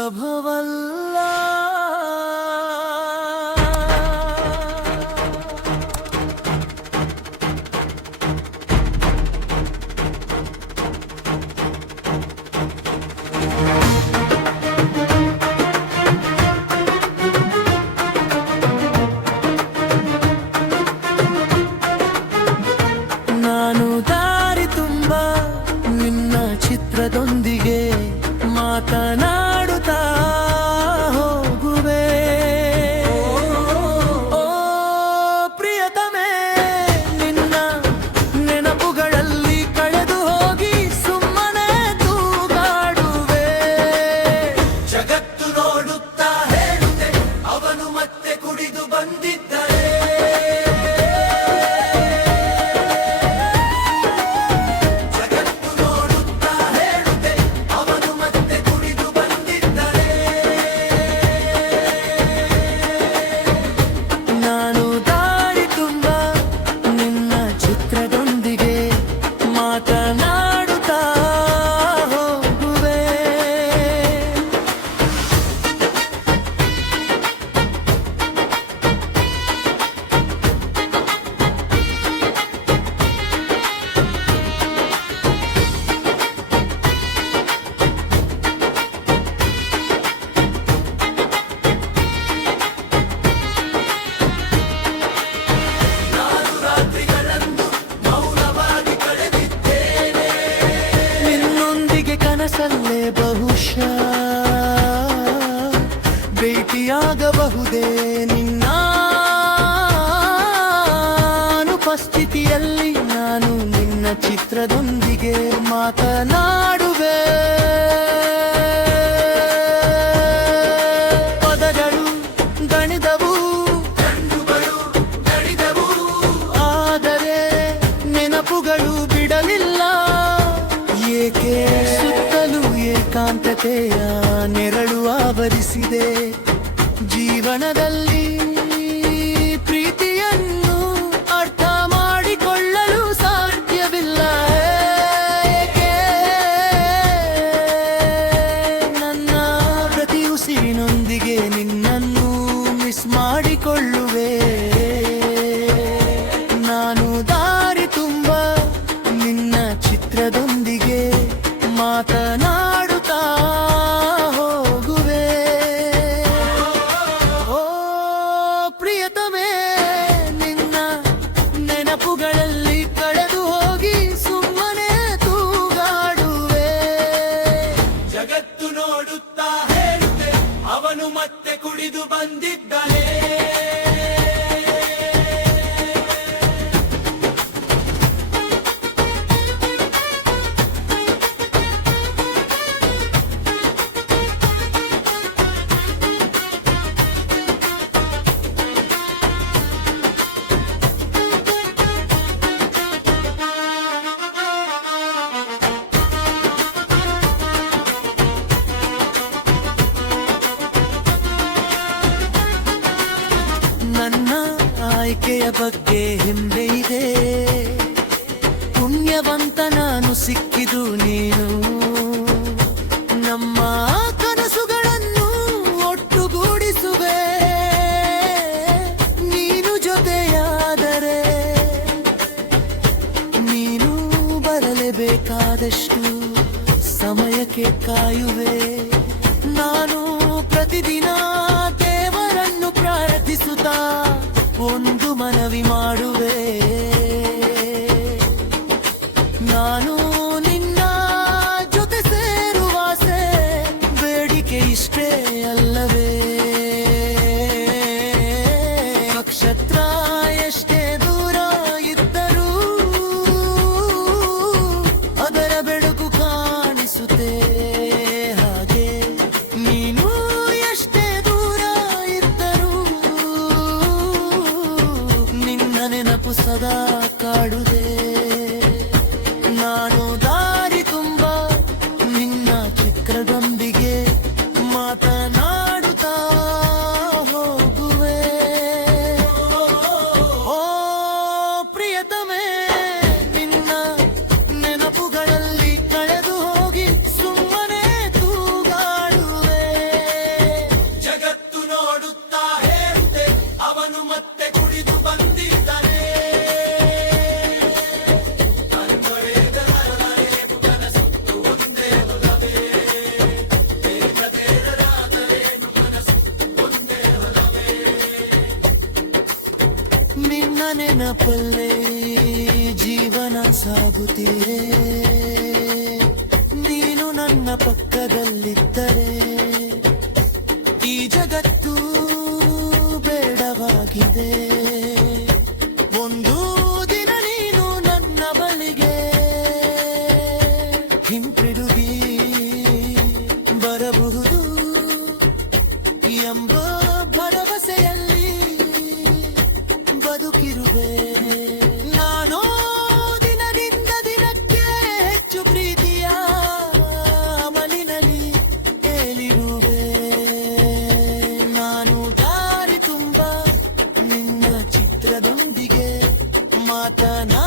ಸುಲಭವಲ್ಲ. ನಾನು ದಾರಿ ತುಂಬ ನಿನ್ನ ಚಿತ್ರದೊಂದಿಗೆ ಮಾತನಾಡುತ್ತಾ ಹೋಗುವೆ. ಓ ಪ್ರಿಯತಮೇ, ನಿನ್ನ ನೆನಪುಗಳಲ್ಲಿ ಕಳೆದು ಹೋಗಿ ಸುಮ್ಮನೆ ತೂಗಾಡುವೆ. ಜಗತ್ತು ನೋಡುತ್ತಾ ಹೇಳುತ್ತೆ, ಅವನು ಮತ್ತೆ ಕುಡಿದು ಬಂದಿದ್ದರೆ. ಕನಸಲ್ಲೇ ಬಹುಶಃ ಭೇಟಿಯಾಗಬಹುದೇ ನಿನ್ನ ಅನುಪಸ್ಥಿತಿಯಲ್ಲಿ. ನಾನು ನಿನ್ನ ಚಿತ್ರದೊಂದಿಗೆ ಮಾತನಾಡುವೆ. ಪದಗಳು ಗಣಿದವು, ಆದರೆ ನೆನಪುಗಳು ಬಿಡಲಿಲ್ಲ. ಏಕೆ ಸುತ್ತಲೂ ಏಕಾಂತತೆಯ ನೆರಳು ಆವರಿಸಿದೆ. ಜೀವನದಲ್ಲಿ ಪ್ರೀತಿಯನ್ನು ಅರ್ಥ ಮಾಡಿಕೊಳ್ಳಲು ಸಾಧ್ಯವಿಲ್ಲ. ಏಕೆ ನನ್ನ ಪ್ರತಿ ಉಸಿರಿನೊಂದಿಗೆ ನಿನ್ನನ್ನು ಮಿಸ್ ಮಾಡಿಕೊಳ್ಳುವೆ. ನಾನು ದಾರಿ ತುಂಬ ನಿನ್ನ ಚಿತ್ರದೊಂದಿಗೆ ಮಾತನಾಡುತ್ತಾ ಹೋಗುವೆ. ಓ ಪ್ರಿಯತಮೇ, ನಿನ್ನ ನೆನಪುಗಳಲ್ಲಿ ಕಳೆದು ಹೋಗಿ ಸುಮ್ಮನೆ ತೂಗಾಡುವೆ. ಜಗತ್ತು ನೋಡುತ್ತಾ ಹೇಳುತ್ತೆ, ಅವನು ಮತ್ತೆ ಕುಡಿದು ಬಂದಿದ್ದಾನೆ. ನನ್ನ ಆಯ್ಕೆಯ ಬಗ್ಗೆ ಹೆಮ್ಮೆ ಇದೆ. ಪುಣ್ಯವಂತ ನಾನು ಸಿಕ್ಕಿದು ನೀನು. ನಮ್ಮ ಕನಸುಗಳನ್ನು ಒಟ್ಟುಗೂಡಿಸುವೆ. ನೀನು ಜೊತೆಯಾದರೆ ನೀನು ಬರಲೇಬೇಕಾದಷ್ಟು ಸಮಯಕ್ಕೆ ಕಾಯುವೆ. ನಾನು ಪ್ರತಿದಿನ ದೇವರನ್ನು ಪ್ರಾರ್ಥಿಸುತ್ತಾ ಒಂದು ಮನವಿ ಮಾಡುವೆ. ನಾನು ನಿನ್ನ ಜೊತೆ ಸೇರುವಾಸೆ ಬೇಡಿಕೆ ಇಷ್ಟೇ ಅಲ್ಲವೇ. ನಕ್ಷತ್ರ ಎಷ್ಟೇ ದೂರ ಇದ್ದರೂ ಅದರ ಬೆಳಕು ಕಾಣಿಸುತ್ತೆ. ಹಾಗೆ ನೆನಪಲ್ಲೇ ಜೀವನ ಸಾಗುತ್ತಿದೆ ನೀನು ನನ್ನ ಪಕ್ಕದಲ್ಲಿದ್ದರೆ ಈ ಜಗತ್ತು ಬೇಡವಾಗಿದೆ ಒಂದು ದಿನ ನೀನು ನನ್ನ ಬಳಿಗೆ ಹಿಂತಿರುಗಿ ಬರಬಹುದು ಎಂಬ ಭರವಸೆಯಲ್ಲಿ ಬದುಕಿರುವೆ ನಾನು ದಿನದಿಂದ ದಿನಕ್ಕೆ ಹೆಚ್ಚು ಪ್ರೀತಿಯ ಮಲಿನಲ್ಲಿ ತೇಲಿರುವೆ ನಾನು ದಾರಿ ತುಂಬ ನಿನ್ನ ಚಿತ್ರದೊಂದಿಗೆ ಮಾತನಾ